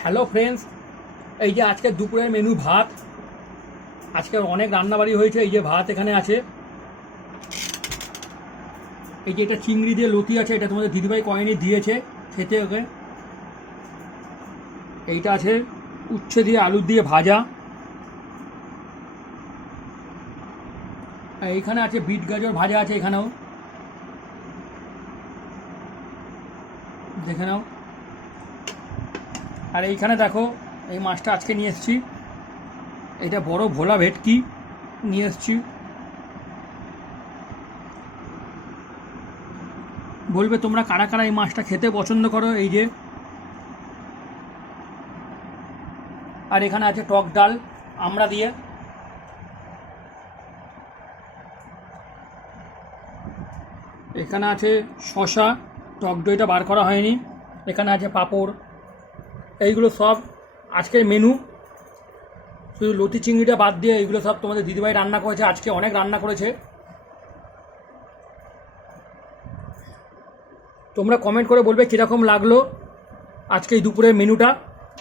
Hello friends, এই যে আজকে দুপুরের মেনু ভাত। আজকে অনেক রান্নাবাড়ি হয়েছে। এই যে ভাত এখানে আছে, এই যে এটা চিংড়ি দিয়ে লতি আছে, এটা তোমাদের দিদিভাই কয়েনি দিয়েছে খেতে ওকে। এইটা আছে উচ্ছে দিয়ে আলু দিয়ে ভাজা। আর এইখানে আছে বিট গাজর ভাজা আছে এখানেও, দেখে নাও। আর এইখানে দেখো, এই মাছটা আজকে নিয়ে এসেছি, এটা বড় ভোলা ভেটকি নিয়ে এসেছি। বলবে তোমরা কারা কারা এই মাছটা খেতে পছন্দ করো। এই যে, আর এখানে আছে টক ডাল আমড়া দিয়ে। এখানে আছে শশা, টক দইটা বার করা হয়নি। এখানে আছে পাঁপড়। এইগুলো সব আজকের মেনু। শুধু লতি চিংড়িটা বাদ দিয়ে এইগুলো সব তোমাদের দিদিভাই রান্না করেছে। আজকে অনেক রান্না করেছে। তোমরা কমেন্ট করে বলবে কীরকম লাগলো আজকে এই দুপুরের মেনুটা।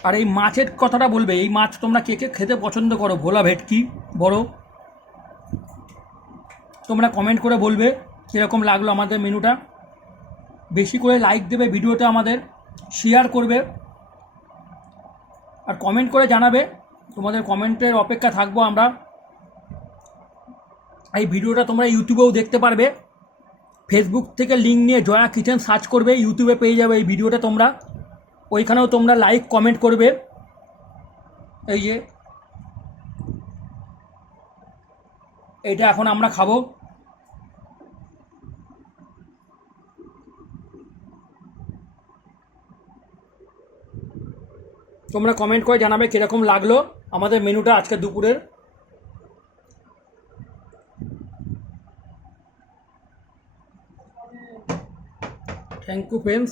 আর এই মাছের কথাটা বলবে, এই মাছ তোমরা কে কে খেতে পছন্দ করো, ভোলা ভেটকি বড়। তোমরা কমেন্ট করে বলবে কীরকম লাগলো আমাদের মেনুটা। বেশি করে লাইক দেবে ভিডিওটা, আমাদের শেয়ার করবে, আর কমেন্ট করে জানাবে। তোমাদের কমেন্টের অপেক্ষা থাকবো আমরা। এই ভিডিওটা তোমরা ইউটিউবেও দেখতে পারবে। ফেসবুক থেকে লিঙ্ক নিয়ে জয়া কিচেন সার্চ করবে, ইউটিউবে পেয়ে যাবে এই ভিডিওটা তোমরা। ওইখানেও তোমরা লাইক কমেন্ট করবে। এই যে এইটা এখন আমরা খাবো। তোমরা কমেন্ট করে জানাবে কীরকম লাগলো আমাদের মেনুটা আজকে দুপুরের। Thank you friends.